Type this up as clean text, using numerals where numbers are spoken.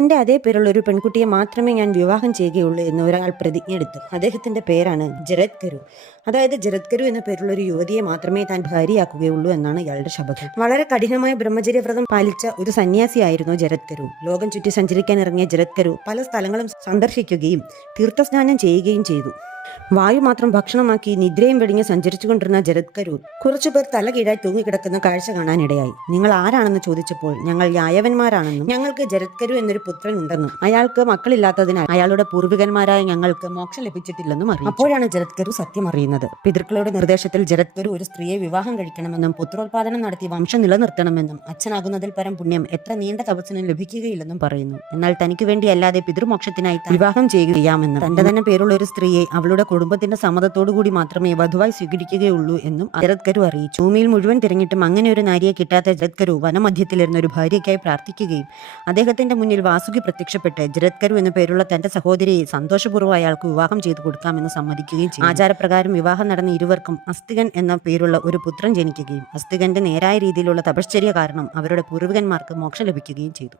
തൻ്റെ അതേ പേരുള്ള ഒരു പെൺകുട്ടിയെ മാത്രമേ ഞാൻ വിവാഹം ചെയ്യുകയുള്ളൂ എന്ന് ഒരാൾ പ്രതിജ്ഞ എടുത്തു. അദ്ദേഹത്തിന്റെ പേരാണ് ജരത്കരു. അതായത് ജരത്കരു എന്ന പേരുള്ള ഒരു യുവതിയെ മാത്രമേ താൻ ഭാര്യയാക്കുകയുള്ളൂ എന്നാണ് ഇയാളുടെ ശപഥം. വളരെ കഠിനമായ ബ്രഹ്മചര്യവ്രതം പാലിച്ച ഒരു സന്യാസിയായിരുന്നു ജരത്കരു. ലോകം ചുറ്റി സഞ്ചരിക്കാൻ ഇറങ്ങിയ ജരത്കരു പല സ്ഥലങ്ങളും സന്ദർശിക്കുകയും തീർത്ഥസ്നാനം ചെയ്യുകയും ചെയ്തു. വായു മാത്രം ഭക്ഷണമാക്കി നിദ്രയും വെടിഞ്ഞ് സഞ്ചരിച്ചുകൊണ്ടിരുന്ന ജരത്കരു കുറച്ചുപേർ തല കീഴായി തൂങ്ങിക്കിടക്കുന്ന കാഴ്ച കാണാനിടയായി. നിങ്ങൾ ആരാണെന്ന് ചോദിച്ചപ്പോൾ ഞങ്ങൾ യായവന്മാരാണെന്നും ഞങ്ങൾക്ക് ജരത്കരു എന്നൊരു പുത്രൻ ഉണ്ടെന്നും അയാൾക്ക് മക്കളില്ലാത്തതിനാൽ അയാളുടെ പൂർവികന്മാരായ ഞങ്ങൾക്ക് മോക്ഷം ലഭിച്ചിട്ടില്ലെന്നും അറിയും. അപ്പോഴാണ് ജരത്കരു സത്യം അറിയുന്നത്. പിതൃക്കളുടെ നിർദ്ദേശത്തിൽ ജരത്കരു ഒരു സ്ത്രീയെ വിവാഹം കഴിക്കണമെന്നും പുത്രോത്പാദനം നടത്തി വംശം നിലനിർത്തണമെന്നും അച്ഛനാകുന്നതിൽ പരം പുണ്യം എത്ര നീണ്ട തപസ്സിനും ലഭിക്കുകയില്ലെന്നും പറയുന്നു. എന്നാൽ തനിക്ക് വേണ്ടി അല്ലാതെ പിതൃമോക്ഷത്തിനായി വിവാഹം ചെയ്യുകയാമെന്നും തന്റെ തന്നെ പേരുള്ള ഒരു സ്ത്രീയെ അവളുടെ കുടുംബത്തിന്റെ സമ്മതത്തോടുകൂടി മാത്രമേ വധുവായി സ്വീകരിക്കുകയുള്ളൂ എന്നും ജരത്കരു അറിയിച്ചു. ഭൂമിയിൽ മുഴുവൻ തിരഞ്ഞിട്ടും അങ്ങനെ ഒരു നാരിയെ കിട്ടാത്ത ജരത്കരു വനമധ്യത്തിലിരുന്ന ഒരു ഭാര്യയ്ക്കായി പ്രാർത്ഥിക്കുകയും അദ്ദേഹത്തിന്റെ മുന്നിൽ വാസുകി പ്രത്യക്ഷപ്പെട്ട് ജരത്കരു എന്ന പേരുള്ള തന്റെ സഹോദരിയെ സന്തോഷപൂർവ്വം അയാൾക്ക് വിവാഹം ചെയ്തു കൊടുക്കാമെന്ന് സമ്മതിക്കുകയും ചെയ്തു. ആചാരപ്രകാരം വിവാഹം നടന്ന ഇരുവർക്കും അസ്തികൻ എന്ന പേരുള്ള ഒരു പുത്രൻ ജനിക്കുകയും അസ്തികന്റെ നേരായ രീതിയിലുള്ള തപശ്ചര്യ കാരണം അവരുടെ പൂർവികന്മാർക്ക് മോക്ഷം ലഭിക്കുകയും ചെയ്തു.